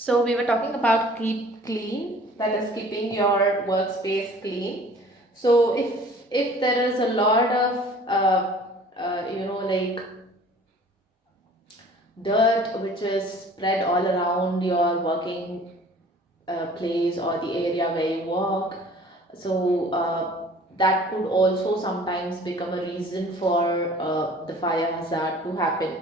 So we were talking about keep clean, that is keeping your workspace clean. So if there is a lot of like dirt which is spread all around your working place or the area where you work, so that could also sometimes become a reason for the fire hazard to happen.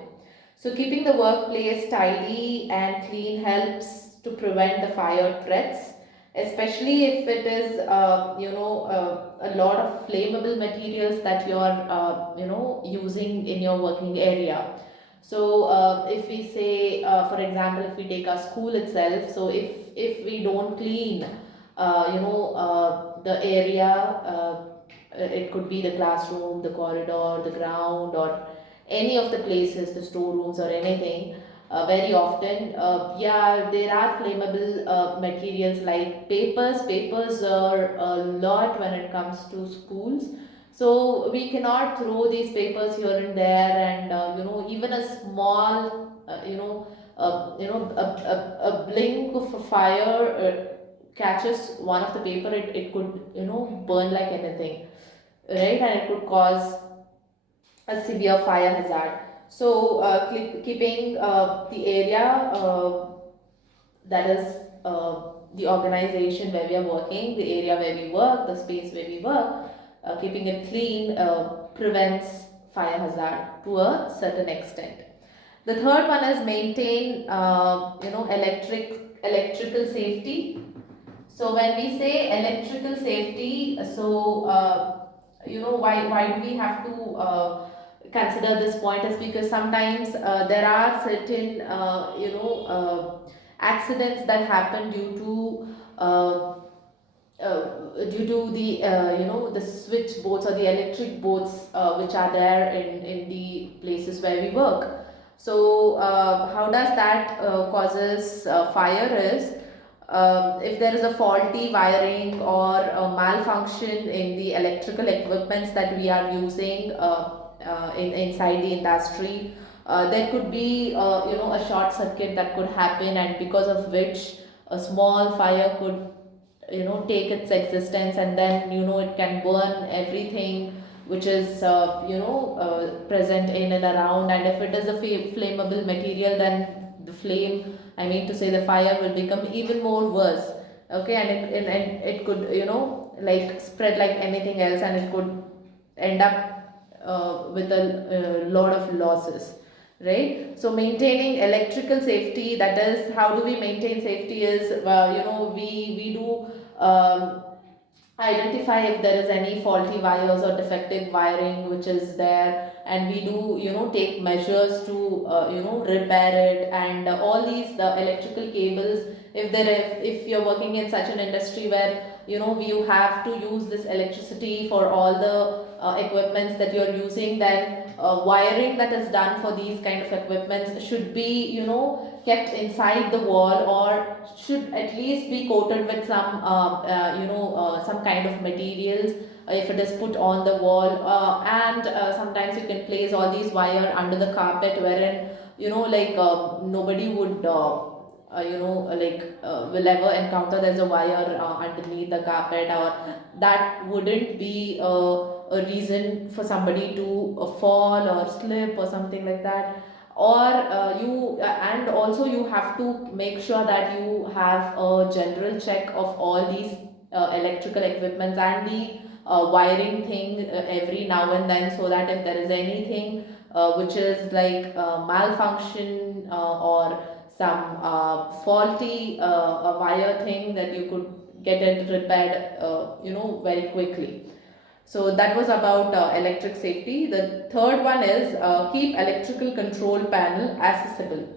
So keeping the workplace tidy and clean helps to prevent the fire threats, especially if it is a lot of flammable materials that you're using in your working area. So if we say, for example, if we take our school itself, so if we don't clean, the area, it could be the classroom, the corridor, the ground, or any of the places, the storerooms or anything. Very often, yeah, there are flammable materials like papers. Papers are a lot when it comes to schools, so we cannot throw these papers here and there, and even a small a blink of a fire catches one of the paper, it could burn like anything, right? And it could cause a severe fire hazard. So keeping the area, that is the organization where we are working, the area where we work, the space where we work, keeping it clean prevents fire hazard to a certain extent. The third one is maintain electrical safety. So when we say electrical safety, so why do we have to consider this point, is because sometimes there are certain accidents that happen due to the the switch boards or the electric boards which are there in the places where we work. So how does that causes fire is, if there is a faulty wiring or a malfunction in the electrical equipments that we are using inside the industry, there could be a short circuit that could happen, and because of which a small fire could take its existence, and then it can burn everything which is present in and around. And if it is a flammable material, then the flame, I mean to say, the fire will become even more worse. Okay, and it could like spread like anything else, and it could end up with a lot of losses, right? So maintaining electrical safety, that is how do we maintain safety, is we do identify if there is any faulty wires or defective wiring which is there, and we do take measures to repair it. And all these the electrical cables, if you're working in such an industry where you have to use this electricity for all the equipments that you're using, then wiring that is done for these kind of equipments should be kept inside the wall, or should at least be coated with some kind of materials if it is put on the wall. And sometimes you can place all these wire under the carpet, wherein nobody would will ever encounter there's a wire underneath the carpet, or that wouldn't be a reason for somebody to fall or slip or something like that. Or and also you have to make sure that you have a general check of all these electrical equipments and the wiring thing every now and then, so that if there is anything which is like malfunction or some faulty wire thing, that you could get it repaired very quickly. So that was about electric safety. The third one is keep electrical control panel accessible.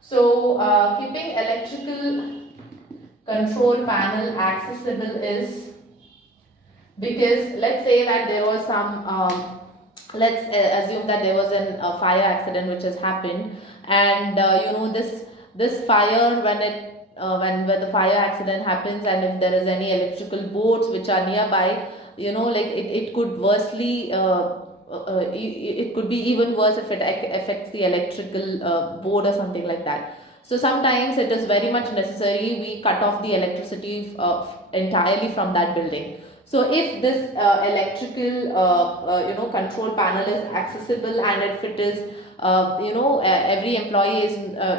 So keeping electrical control panel accessible is because, let's say that there was some let's assume that there was an fire accident which has happened, and this fire, when it when the fire accident happens, and if there is any electrical boards which are nearby, like it could worstly it could be even worse if it affects the electrical board or something like that. So sometimes it is very much necessary we cut off the electricity entirely from that building. So if this electrical control panel is accessible, and if it is every employee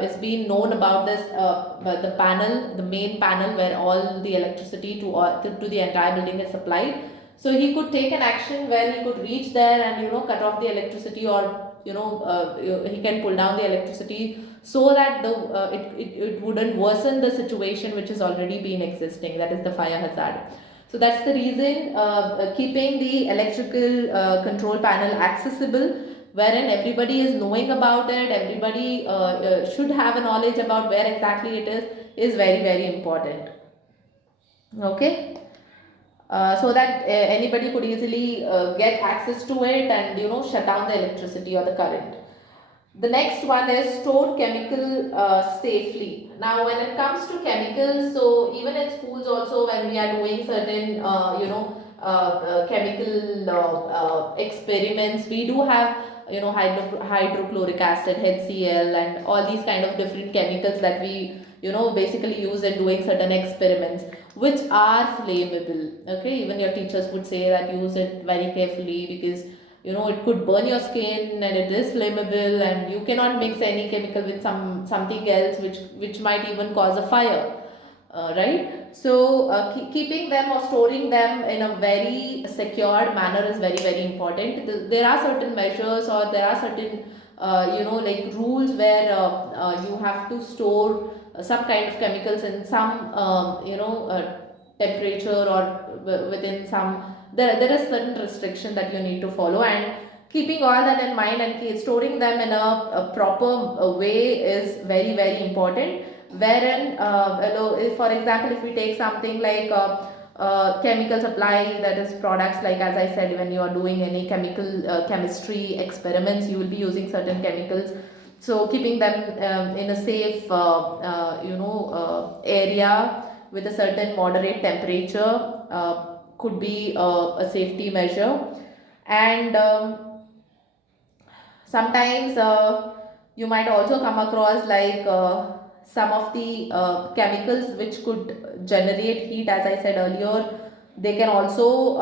is being known about this the panel, the main panel where all the electricity to the entire building is supplied, so he could take an action where he could reach there and cut off the electricity, or he can pull down the electricity, so that it wouldn't worsen the situation which is already been existing, that is the fire hazard. So that's the reason keeping the electrical control panel accessible, wherein everybody is knowing about it, everybody should have a knowledge about where exactly it is very very important. Okay. So that anybody could easily get access to it and shut down the electricity or the current. The next one is store chemical safely. Now, when it comes to chemicals, so even in schools also, when we are doing certain chemical experiments, we do have hydrochloric acid, HCl, and all these kind of different chemicals that we basically use in doing certain experiments, which are flammable. Okay, even your teachers would say that use it very carefully, because it could burn your skin and it is flammable, and you cannot mix any chemical with something else which might even cause a fire, right? So keeping them or storing them in a very secured manner is very very important. There are certain measures, or there are certain like rules where you have to store some kind of chemicals in some temperature, or within some, there is certain restriction that you need to follow, and keeping all that in mind and storing them in a proper way is very very important, wherein if, for example, if we take something like chemical supply, that is products like, as I said, when you are doing any chemical chemistry experiments, you will be using certain chemicals. So keeping them in a safe area with a certain moderate temperature could be a safety measure. And sometimes you might also come across like some of the chemicals which could generate heat, as I said earlier. They can also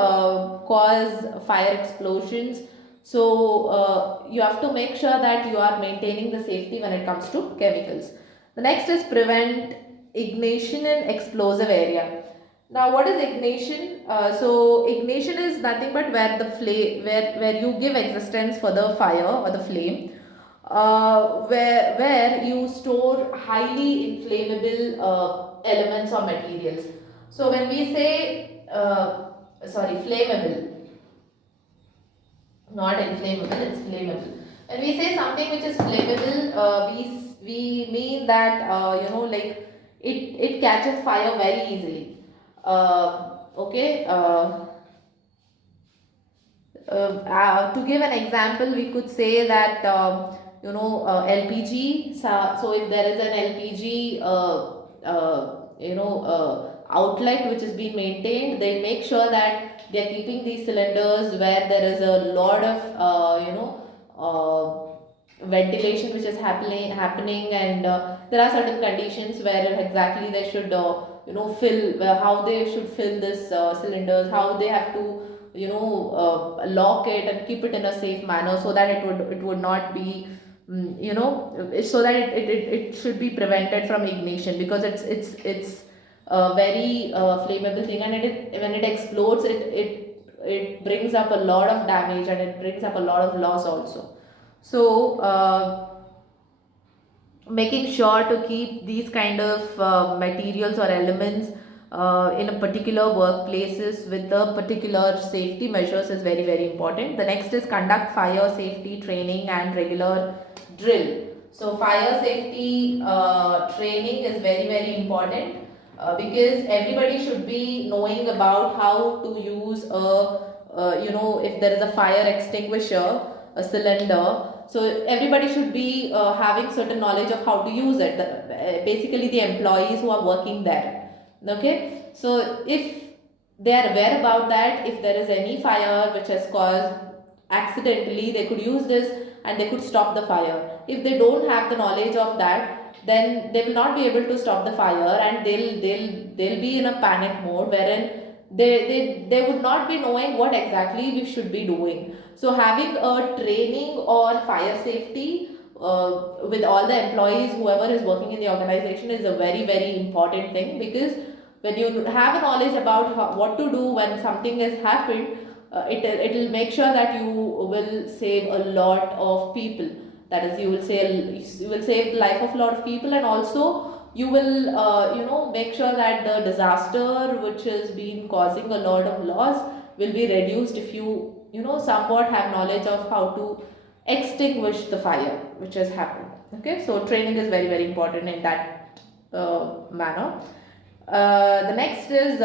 cause fire explosions. So you have to make sure that you are maintaining the safety when it comes to chemicals. The next is prevent ignition in explosive area. Now, what is ignition? So ignition is nothing but where the flame, where you give existence for the fire or the flame, where you store highly inflammable elements or materials. So when we say flammable, not inflammable, it's flammable. When we say something which is flammable, we mean that like it catches fire very easily. Okay. To give an example, we could say that LPG. So if there is an LPG outlet which is being maintained, they make sure that they are keeping these cylinders where there is a lot of ventilation which is happening, and there are certain conditions where exactly they should fill, how they should fill this cylinders, how they have to lock it and keep it in a safe manner, so that it would not be so that it should be prevented from ignition, because it's a very flammable thing, and when it explodes, it brings up a lot of damage, and it brings up a lot of loss also. So making sure to keep these kind of materials or elements in a particular workplaces with the particular safety measures is very very important. The next is conduct fire safety training and regular drill. So fire safety training is very very important, because everybody should be knowing about how to use if there is a fire extinguisher, a cylinder. So everybody should be having certain knowledge of how to use it. Basically, the employees who are working there. Okay, so if they are aware about that, if there is any fire which has caused accidentally, they could use this and they could stop the fire. If they don't have the knowledge of that, then they will not be able to stop the fire, and they'll be in a panic mode wherein they would not be knowing what exactly we should be doing. So having a training on fire safety with all the employees, whoever is working in the organization, is a very very important thing, because when you have a knowledge about what to do when something has happened, it will make sure that you will save a lot of people. That is, you will save the life of a lot of people, and also you will make sure that the disaster which has been causing a lot of loss will be reduced if you somewhat have knowledge of how to extinguish the fire which has happened. Okay, so training is very very important in that manner. The next is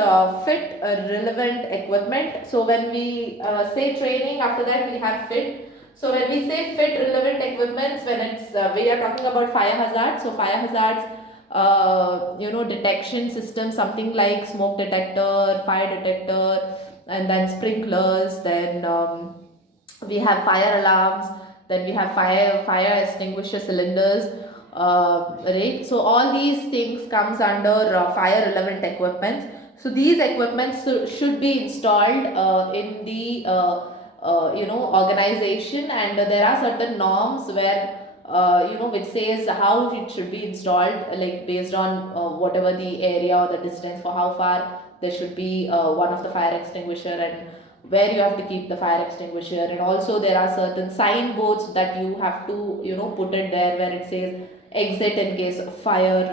fit relevant equipment. So when we say training, after that we have fit. So when we say fit relevant equipments, when it's we are talking about fire hazards. So fire hazards, detection system, something like smoke detector, fire detector, and then sprinklers. Then we have fire alarms. Then we have fire extinguisher cylinders, right? So all these things comes under fire relevant equipments. So these equipments should be installed in the organization, and there are certain norms where which says how it should be installed, like based on whatever the area or the distance, for how far there should be one of the fire extinguisher, and where you have to keep the fire extinguisher. And also there are certain signboards that you have to put it there, where it says exit in case of fire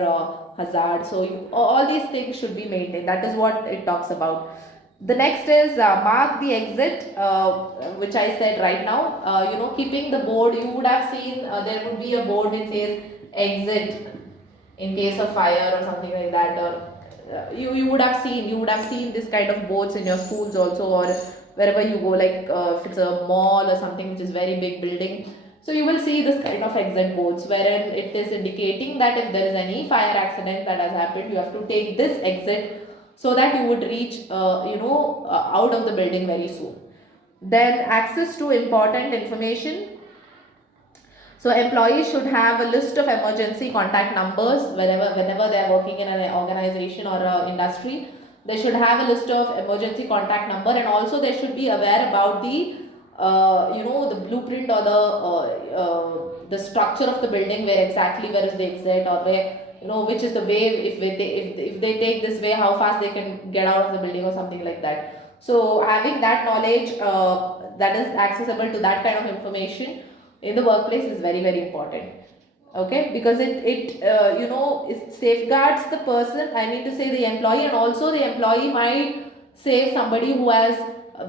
hazard. So all these things should be maintained. That is what it talks about. The next is mark the exit, which I said right now. Keeping the board, you would have seen there would be a board which says exit in case of fire or something like that. Or you would have seen this kind of boards in your schools also, or wherever you go, like if it's a mall or something which is very big building. So you will see this kind of exit boards, wherein it is indicating that if there is any fire accident that has happened, you have to take this exit, so that you would reach out of the building very soon. Then access to important information. So employees should have a list of emergency contact numbers whenever they are working in an organization or a industry. They should have a list of emergency contact number, and also they should be aware about the blueprint, or the structure of the building, where is the exit, or where which is the way, if they take this way, how fast they can get out of the building or something like that. So having that knowledge that is accessible to that kind of information in the workplace is very very important. Okay, because it safeguards the person, I mean to say the employee, and also the employee might save somebody who has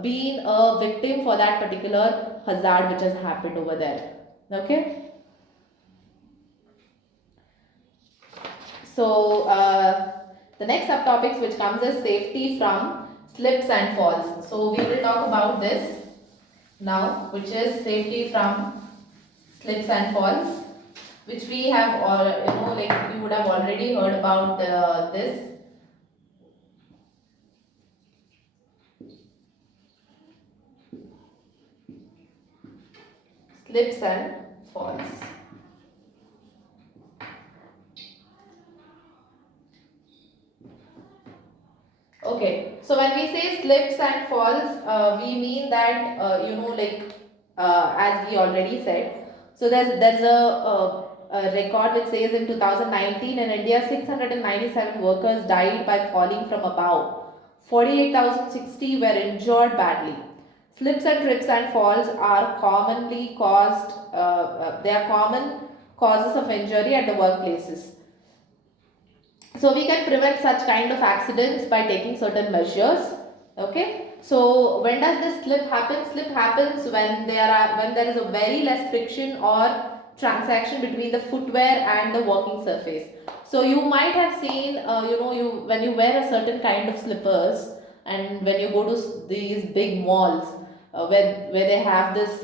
been a victim for that particular hazard which has happened over there. Okay, so the next subtopics which comes is safety from slips and falls. So we will talk about this now, which is safety from slips and falls, which we have all, like you would have already heard about this. Slips and falls. Okay, so when we say slips and falls, we mean that as we already said. So there's a record which says in 2019 in India, 697 workers died by falling from above. 48,060 were injured badly. Slips and trips and falls are commonly caused. They are common causes of injury at the workplaces. So we can prevent such kind of accidents by taking certain measures. Okay, so when does this slip happen? Slip happens when there is a very less friction or transaction between the footwear and the walking surface. So you might have seen you when you wear a certain kind of slippers, and when you go to these big malls where they have this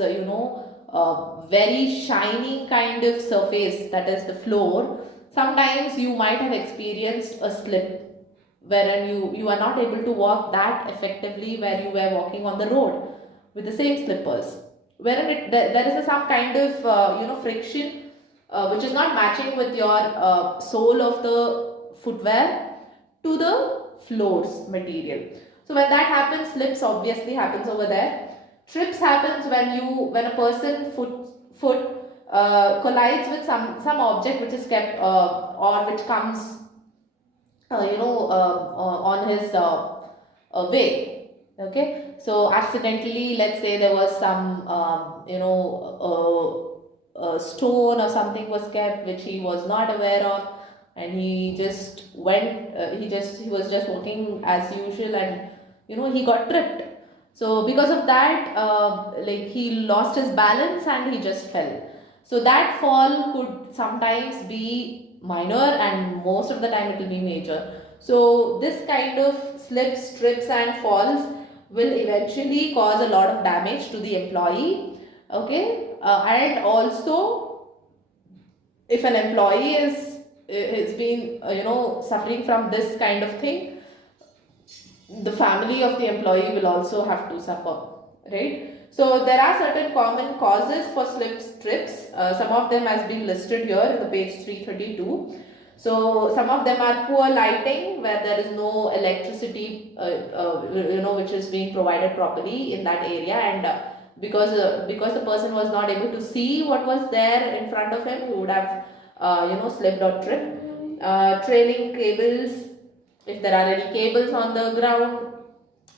very shiny kind of surface, that is the floor. Sometimes you might have experienced a slip, wherein you are not able to walk that effectively where you were walking on the road with the same slippers, wherein there is some kind of friction which is not matching with your sole of the footwear to the floors material. So when that happens, slips obviously happens over there. Trips happens when a person foot collides with some object which is kept or which comes on his way. Okay, so accidentally, let's say there was some stone or something was kept which he was not aware of, and he just went he was just walking as usual, and he got tripped. So because of that, like, he lost his balance and he just fell. So that fall could sometimes be minor, and most of the time it will be major. So this kind of slips, trips and falls will eventually cause a lot of damage to the employee. Okay, and also, if an employee is been suffering from this kind of thing, the family of the employee will also have to suffer, right? So there are certain common causes for slips, trips. Some of them has been listed here in the page 332. So some of them are poor lighting, where there is no electricity which is being provided properly in that area, and because the person was not able to see what was there in front of him, he would have slipped or tripped. Trailing cables, if there are any cables on the ground,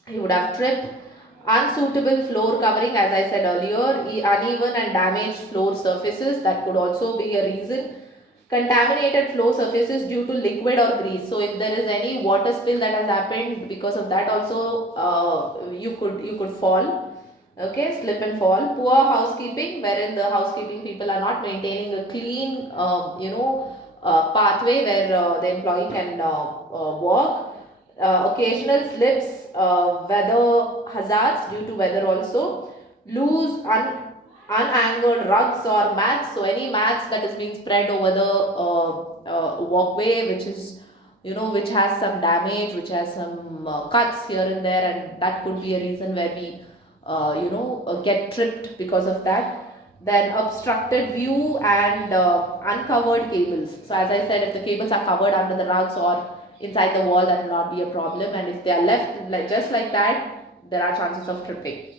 he would have tripped. Unsuitable floor covering, as I said earlier, uneven and damaged floor surfaces, that could also be a reason. Contaminated floor surfaces due to liquid or grease. So if there is any water spill that has happened, because of that also you could fall. Okay, slip and fall. Poor housekeeping, wherein the housekeeping people are not maintaining a clean pathway where the employee can walk. Occasional slips, weather hazards due to weather also. Loose, unanchored rugs or mats. So any mats that is being spread over the walkway, which is which has some damage, which has some cuts here and there, and that could be a reason where we get tripped because of that. Then obstructed view and uncovered cables. So as I said, if the cables are covered under the rugs or inside the wall, that will not be a problem, and if they are left like just like that, there are chances of tripping.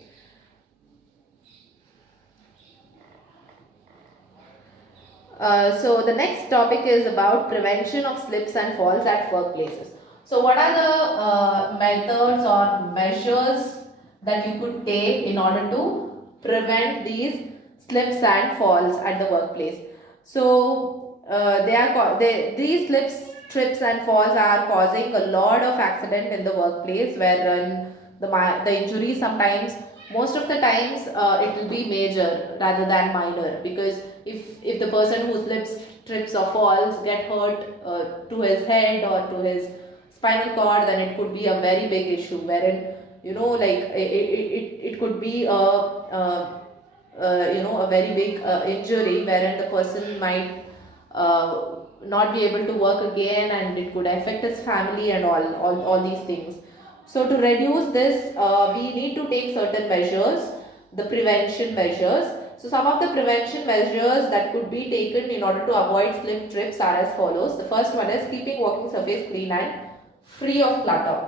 So the next topic is about prevention of slips and falls at workplaces. So what are the methods or measures that you could take in order to prevent these slips and falls at the workplace? So these slips, trips and falls are causing a lot of accident in the workplace, where the injuries sometimes, most of the times, it will be major rather than minor, because if the person who slips, trips or falls get hurt to his head or to his spinal cord, then it could be a very big issue, wherein like it could be a very big injury, wherein the person might not be able to work again, and it could affect his family and all these things. So to reduce this, we need to take certain measures, the prevention measures. So some of the prevention measures that could be taken in order to avoid slip trips are as follows. The first one is keeping walking surface clean and free of clutter.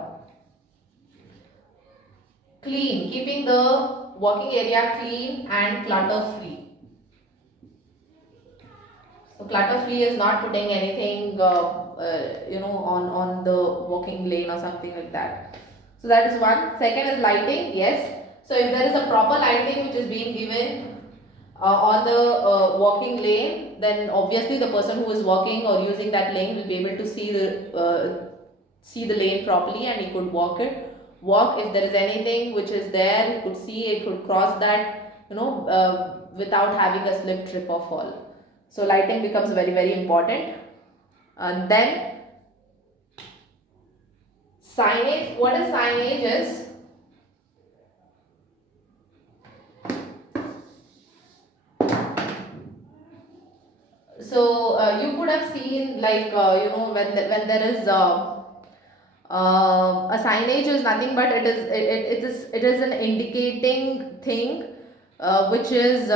Clean, keeping the walking area clean and clutter free. So clutter free is not putting anything on the walking lane or something like that. So that is one. Second is lighting. Yes. So if there is a proper lighting which is being given on the walking lane, then obviously the person who is walking or using that lane will be able to see the lane properly, and he could walk. If there is anything which is there, he could see it, could cross that without having a slip, trip or fall. So lighting becomes very, very important. And then signage. What is signage is, so you could have seen, like when there is a signage is nothing but it is an indicating thing which is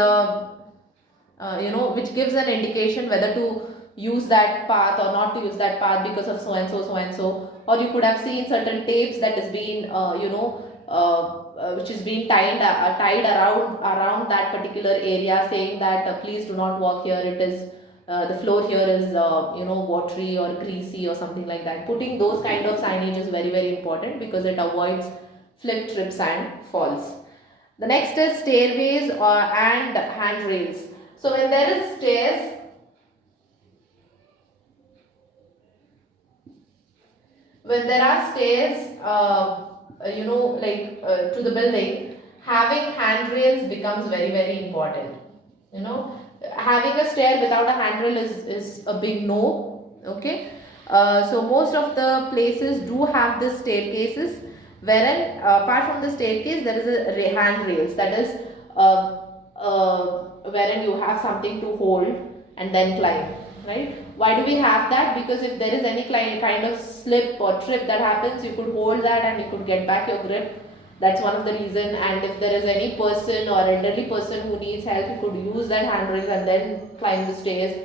which gives an indication whether to use that path or not to use that path because of so and so. Or you could have seen certain tapes that is being, which is being tied around that particular area, saying that please do not walk here. It is the floor here is watery or greasy or something like that. Putting those kind of signage is very very important because it avoids flip, trips and falls. The next is stairways and handrails. So when there is stairs, when there are stairs, to the building, having handrails becomes very very important. You know, having a stair without a handrail is a big no. Okay, so most of the places do have the staircases, wherein apart from the staircase there is a handrails, that is wherein you have something to hold and then climb, right? Why do we have that? Because if there is any kind of slip or trip that happens, you could hold that and you could get back your grip. That's one of the reason. And if there is any person or elderly person who needs help, you could use that handrails and then climb the stairs.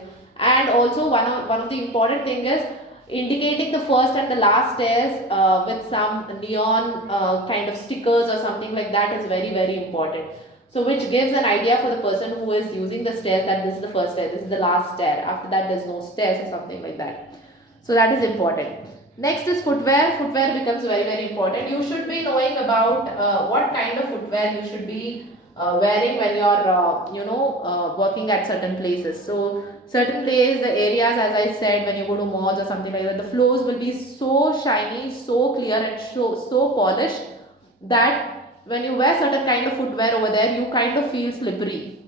And also one of the important thing is indicating the first and the last stairs with some neon kind of stickers or something like that is very very important. So which gives an idea for the person who is using the stairs that this is the first stair, this is the last stair, after that there's no stairs or something like that. So that is important. Next is footwear. Footwear becomes very very important. You should be knowing about what kind of footwear you should be wearing when you're working at certain places. So certain places, the areas, as I said, when you go to malls or something like that, the floors will be so shiny, so clear and so polished that when you wear certain kind of footwear over there, you kind of feel slippery.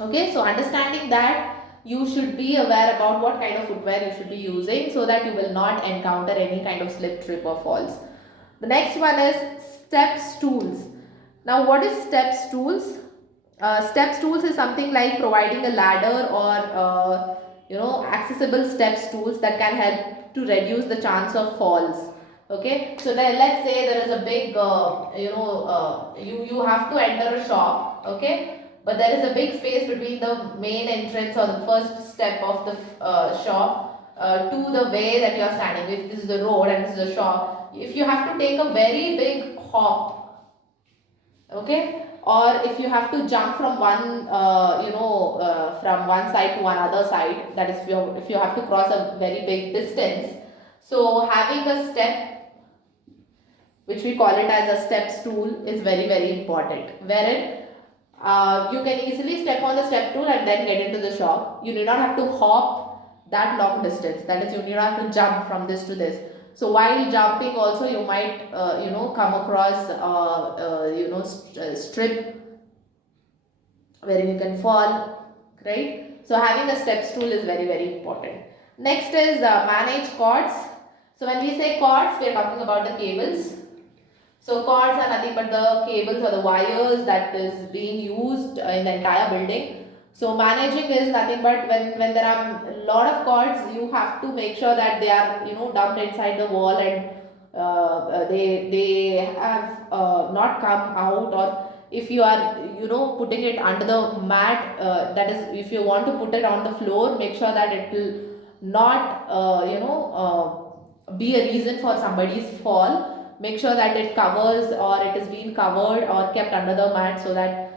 Okay, so understanding that, you should be aware about what kind of footwear you should be using so that you will not encounter any kind of slip, trip or falls. The next one is step stools. Now what is step stools? Step stools is something like providing a ladder or accessible step stools that can help to reduce the chance of falls. Okay, so then let's say there is a big you have to enter a shop. Okay, but there is a big space between the main entrance or the first step of the shop to the way that you are standing. If this is the road and this is the shop, if you have to take a very big hop, okay, or if you have to jump from from one side to another side, that is if you have to cross a very big distance, so having a step, which we call it as a step stool, is very very important, wherein you can easily step on the step stool and then get into the shop. You do not have to hop that long distance, that is you do not have to jump from this to this. So while jumping also you might come across strip where you can fall, right? So having a step stool is very very important. Next is manage cords. So when we say cords, we are talking about the cables. So cords are nothing but the cables or the wires that is being used in the entire building. So managing is nothing but when there are a lot of cords, you have to make sure that they are dumped inside the wall and they have not come out, or if you are putting it under the mat, that is if you want to put it on the floor, make sure that it will not be a reason for somebody's fall. Make sure that it covers or it is being covered or kept under the mat so that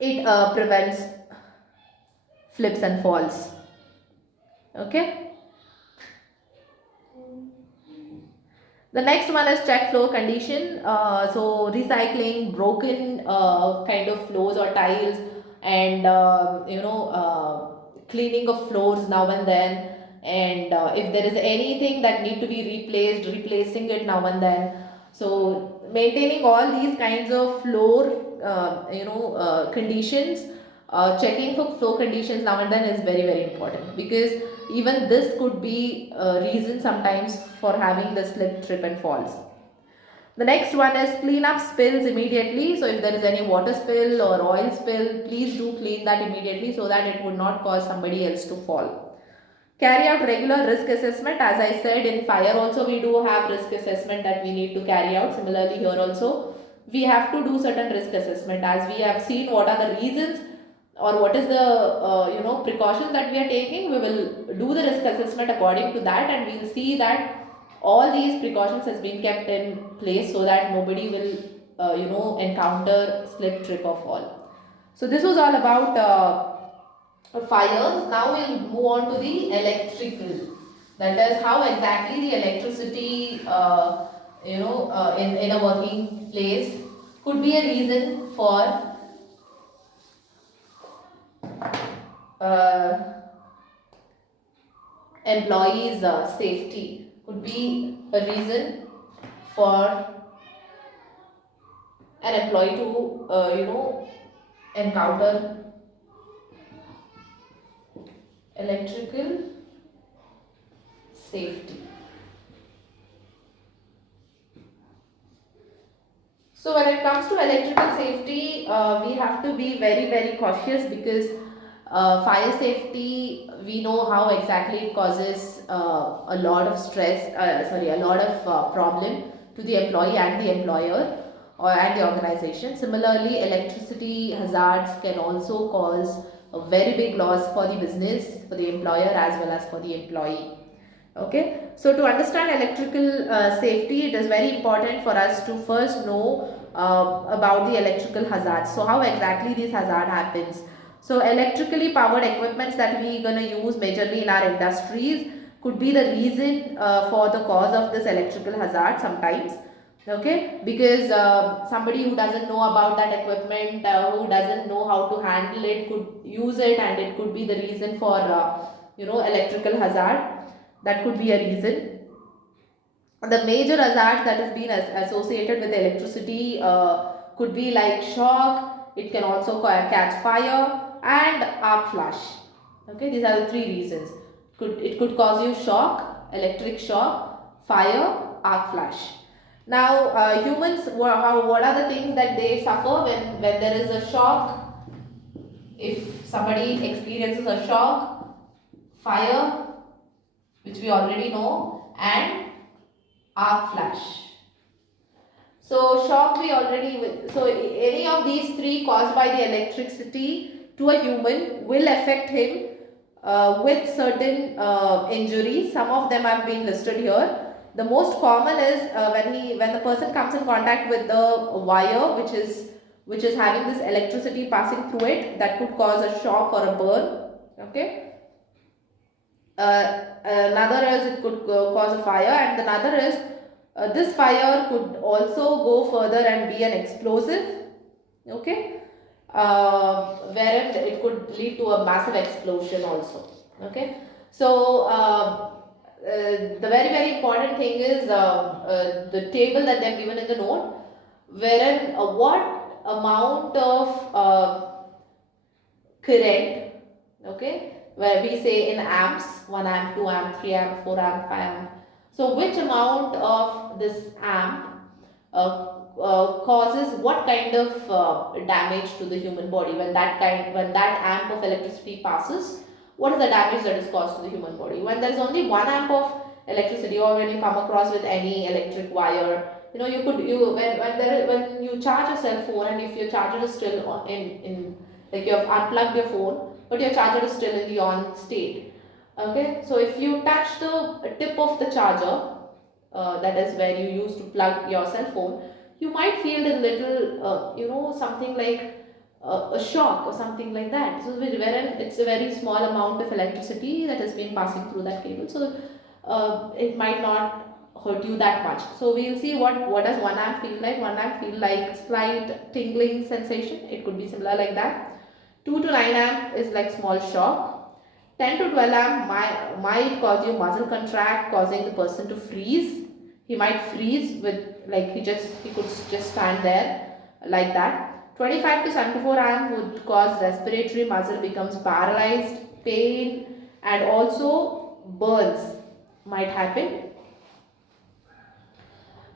it prevents flips and falls. Okay. The next one is check floor condition. So recycling broken kind of floors or tiles, and cleaning of floors now and then, and if there is anything that need to be replaced, replacing it now and then. So maintaining all these kinds of floor conditions, checking for floor conditions now and then is very very important, because even this could be a reason sometimes for having the slip, trip and falls. The next one is clean up spills immediately. So if there is any water spill or oil spill, please do clean that immediately so that it would not cause somebody else to fall. Carry out regular risk assessment. As I said, in fire also we do have risk assessment that we need to carry out. Similarly here also we have to do certain risk assessment, as we have seen what are the reasons or what is the precautions that we are taking. We will do the risk assessment according to that, and we'll see that all these precautions has been kept in place so that nobody will encounter slip, trip or fall. So this was all about fires. Now we'll move on to the electrical. That is how exactly the electricity in a working place could be a reason for uh, employees safety, could be a reason for an employee to encounter electrical safety. So when it comes to electrical safety, we have to be very very cautious, because fire safety, we know how exactly it causes a lot of stress, a lot of problem to the employee and the employer, or and the organization. Similarly, electricity hazards can also cause a very big loss for the business, for the employer as well as for the employee. Okay, so to understand electrical safety, it is very important for us to first know about the electrical hazards. So how exactly this hazard happens? So electrically powered equipments that we gonna use majorly in our industries could be the reason for the cause of this electrical hazard sometimes. Okay, because somebody who doesn't know about that equipment, who doesn't know how to handle it, could use it, and it could be the reason for electrical hazard. That could be a reason. The major hazards that has been associated with electricity could be like shock. It can also catch fire and arc flash. Okay, these are the three reasons. It could cause you shock, electric shock, fire, arc flash. Now humans, what are the things that they suffer when there is a shock? If somebody experiences a shock, fire, which we already know, and arc flash. So shock we already, so any of these three caused by the electricity to a human will affect him with certain injuries. Some of them have been listed here. The most common is when the person comes in contact with the wire, which is having this electricity passing through it, that could cause a shock or a burn. Okay. Another is it could cause a fire, and another is this fire could also go further and be an explosive. Okay, wherein it could lead to a massive explosion also. Okay, so the very very important thing is the table that they have given in the note, wherein what amount of current, okay, where we say in amps, 1 amp, 2 amp, 3 amp, 4 amp, 5 amp. So which amount of this amp causes what kind of damage to the human body? When that amp of electricity passes, what is the damage that is caused to the human body? When there is only 1 amp of electricity, or when you come across with any electric wire, you could you when you charge a cell phone, and if your charger is still in like you have unplugged your phone, but your charger is still in the on state. Okay, so if you touch the tip of the charger, that is where you use to plug your cell phone, you might feel a little something like a shock or something like that. So wherein it's a very small amount of electricity that has been passing through that cable, so it might not hurt you that much. So we'll see what does 1 amp feel like. 1 amp feel like slight tingling sensation. It could be similar like that. 2 to 9 amp is like small shock. 10 to 12 amp might cause you muscle contract, causing the person to freeze. He might freeze with, like, he could just stand there like that. 25 to 74 amp would cause respiratory muscle becomes paralyzed, pain, and also burns might happen.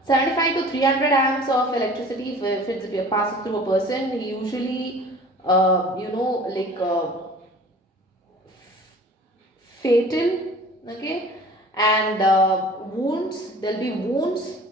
75 to 300 amps of electricity, if it passes through a person, he usually like fatal. Okay, and wounds, there'll be wounds